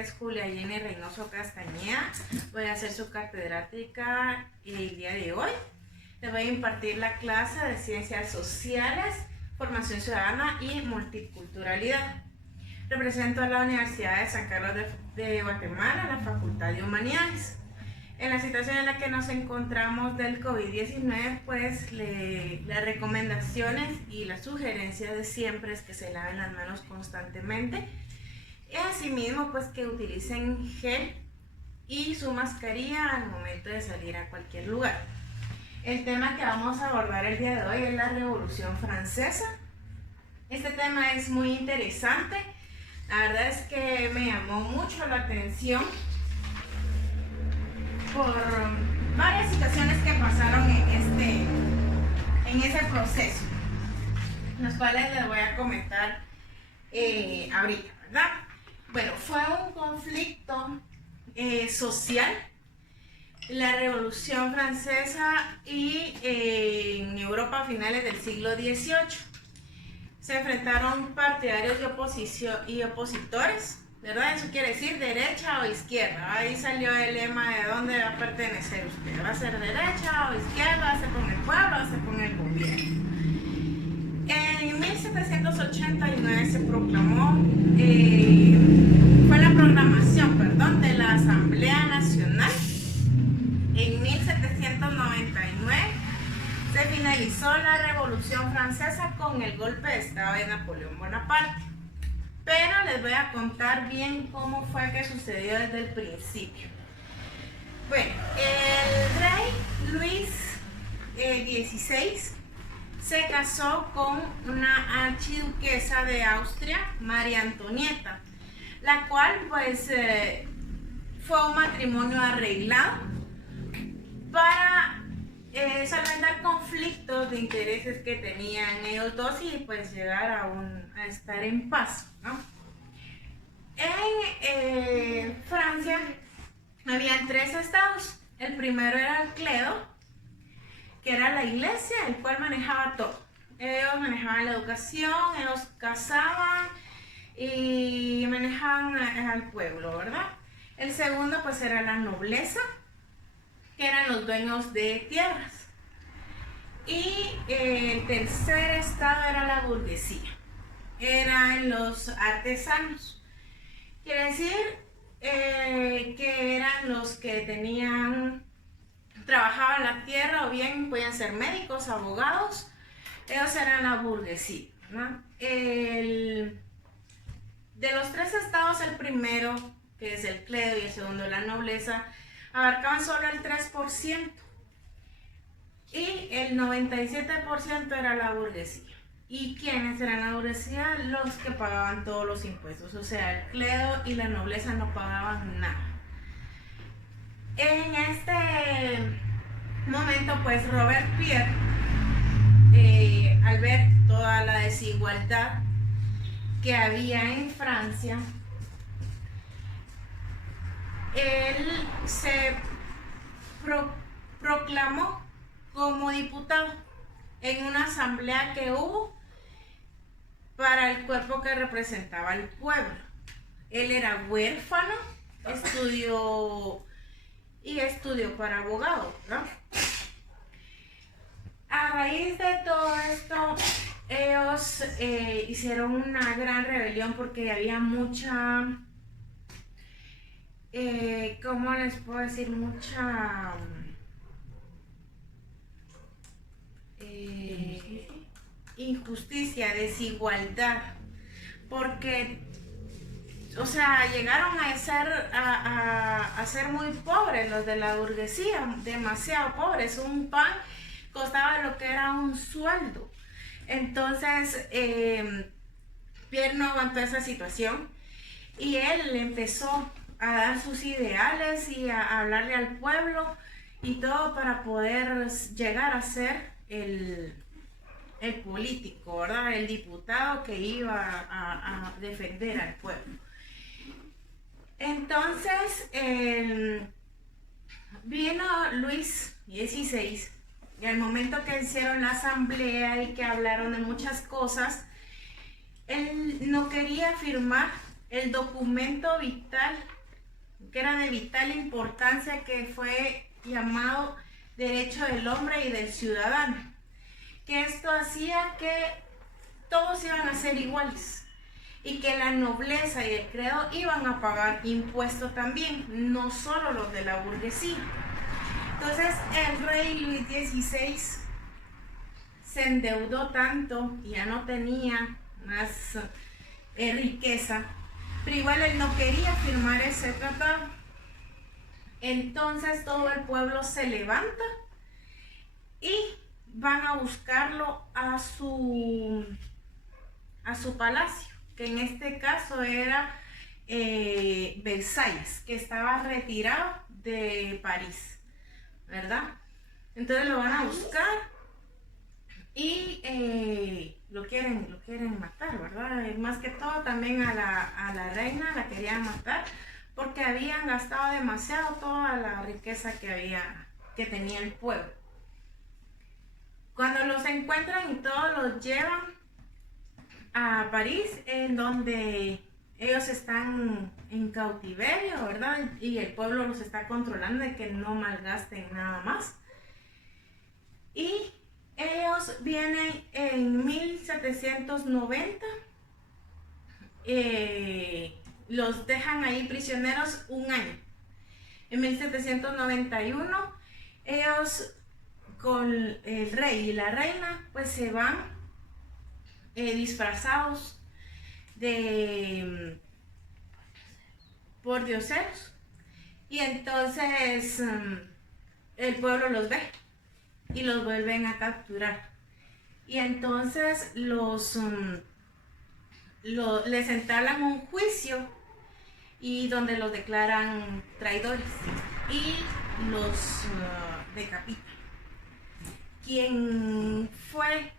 es Julia Jenny Reynoso Castañeda. Voy a ser su catedrática el día de hoy. Le voy a impartir la clase de Ciencias Sociales, Formación Ciudadana y Multiculturalidad. Represento a la Universidad de San Carlos de Guatemala, la Facultad de Humanidades. En la situación en la que nos encontramos del COVID-19, pues las recomendaciones y las sugerencias de siempre es que se laven las manos constantemente. Y asimismo, pues que utilicen gel y su mascarilla al momento de salir a cualquier lugar. El tema que vamos a abordar el día de hoy es la Revolución Francesa. Este tema es muy interesante. La verdad es que me llamó mucho la atención por varias situaciones que pasaron en ese proceso, los cuales les voy a comentar ahorita, ¿verdad? Bueno, fue un conflicto social, la Revolución Francesa, y en Europa a finales del siglo XVIII se enfrentaron partidarios y opositores, ¿verdad? Eso quiere decir derecha o izquierda. Ahí salió el lema de dónde va a pertenecer usted. ¿Va a ser derecha o izquierda? ¿Va a ser con el pueblo o va a ser con el gobierno? En 1789 se proclamó, fue la proclamación, perdón, de la Asamblea Nacional. En 1799 se finalizó la Revolución Francesa con el golpe de Estado de Napoleón Bonaparte. Pero les voy a contar bien cómo fue que sucedió desde el principio. Bueno, el rey Luis XVI se casó con una archiduquesa de Austria, María Antonieta, la cual pues fue un matrimonio arreglado para solventar conflictos de intereses que tenían ellos dos y pues llegar a estar en paz, ¿no? En Francia habían 3 estados. El primero era el clero, que era la iglesia, el cual manejaba todo. Ellos manejaban la educación, ellos casaban y manejaban al pueblo, ¿verdad? El segundo pues era la nobleza, que eran los dueños de tierras. Y el tercer estado era la burguesía, eran los artesanos. Quiere decir que eran los que trabajaban la tierra, o bien podían ser médicos, abogados. Ellos eran la burguesía, ¿no? De los 3 estados, el primero, que es el clero, y el segundo, la nobleza, abarcaban solo el 3%. Y el 97% era la burguesía. ¿Y quiénes eran la burguesía? Los que pagaban todos los impuestos. O sea, el clero y la nobleza no pagaban nada. En este momento, pues Robespierre, al ver toda la desigualdad que había en Francia, él se proclamó como diputado en una asamblea que hubo para el cuerpo que representaba al pueblo. Él era huérfano, estudió para abogado, ¿no? A raíz de todo esto, ellos hicieron una gran rebelión porque había mucha, ¿cómo les puedo decir? Mucha injusticia, desigualdad, porque, o sea, llegaron a ser muy pobres los de la burguesía, demasiado pobres. Un pan costaba lo que era un sueldo. Entonces, Pierre no aguantó esa situación y él empezó a dar sus ideales y a hablarle al pueblo y todo para poder llegar a ser el político, ¿verdad? El diputado que iba a defender al pueblo. Entonces, vino Luis XVI, y al momento que hicieron la asamblea y que hablaron de muchas cosas, él no quería firmar el documento vital, que era de vital importancia, que fue llamado Derecho del Hombre y del Ciudadano, que esto hacía que todos iban a ser iguales y que la nobleza y el credo iban a pagar impuestos también, no solo los de la burguesía. Entonces el rey Luis XVI se endeudó tanto y ya no tenía más riqueza, pero igual él no quería firmar ese tratado. Entonces todo el pueblo se levanta y van a buscarlo a su palacio, que en este caso era Versalles, que estaba retirado de París, ¿verdad? Entonces lo van a buscar y lo quieren matar, ¿verdad? Más que todo también a la reina la querían matar porque habían gastado demasiado toda la riqueza que tenía el pueblo. Cuando los encuentran y todos los llevan a París, en donde ellos están en cautiverio, ¿verdad? Y el pueblo los está controlando de que no malgasten nada más. Y ellos vienen en 1790, los dejan ahí prisioneros un año. En 1791, ellos con el rey y la reina, pues se van disfrazados por dioseros, y entonces el pueblo los ve y los vuelven a capturar, y entonces les entablan un juicio y donde los declaran traidores y los decapitan. ¿Quién fue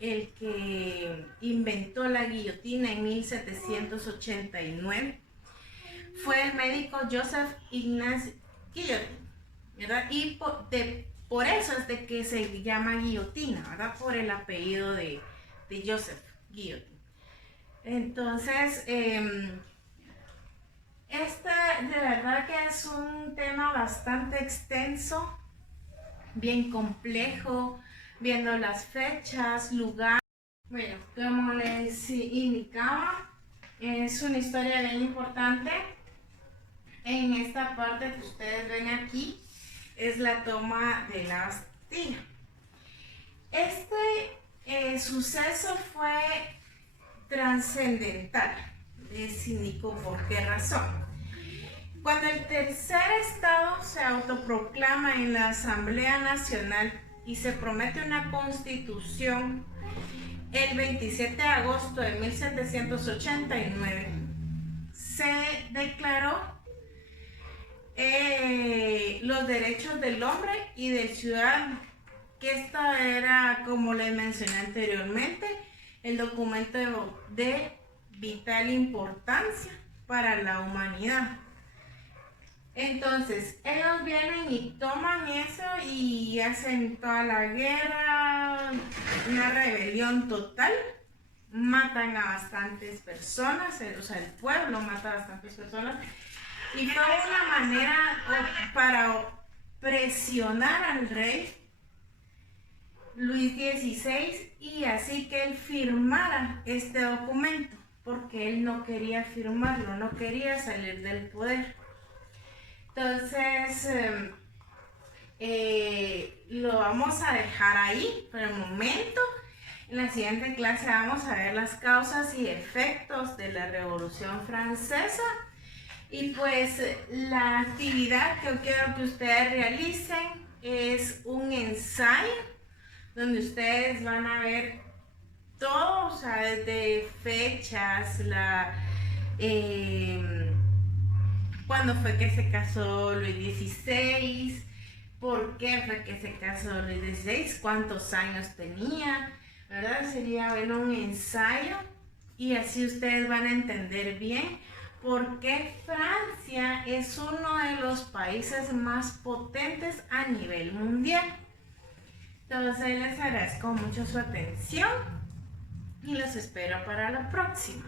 el que inventó la guillotina en 1789? Fue el médico Joseph Ignace Guillotin, ¿verdad? Y por eso es de que se llama guillotina, ¿verdad? Por el apellido de Joseph Guillotin. Entonces, de verdad que es un tema bastante extenso, bien complejo, viendo las fechas, lugar. Bueno, como les indicaba, es una historia bien importante. En esta parte que ustedes ven aquí es la toma de la Bastilla. Este suceso fue trascendental. Les indico por qué razón. Cuando el tercer estado se autoproclama en la Asamblea Nacional y se promete una constitución el 27 de agosto de 1789, se declaró los derechos del hombre y del ciudadano, que esto era, como les mencioné anteriormente, el documento de vital importancia para la humanidad. Entonces, ellos vienen y toman eso y hacen toda la guerra, una rebelión total, matan a bastantes personas, o sea, el pueblo mata a bastantes personas, y fue una manera para presionar al rey Luis XVI y así que él firmara este documento, porque él no quería firmarlo, no quería salir del poder. Entonces, lo vamos a dejar ahí por el momento. En la siguiente clase vamos a ver las causas y efectos de la Revolución Francesa. Y pues la actividad que yo quiero que ustedes realicen es un ensayo donde ustedes van a ver todo, o sea, desde fechas, cuándo fue que se casó Luis XVI, por qué fue que se casó Luis XVI, cuántos años tenía, ¿verdad? Sería bueno un ensayo y así ustedes van a entender bien por qué Francia es uno de los países más potentes a nivel mundial. Entonces les agradezco mucho su atención y los espero para la próxima.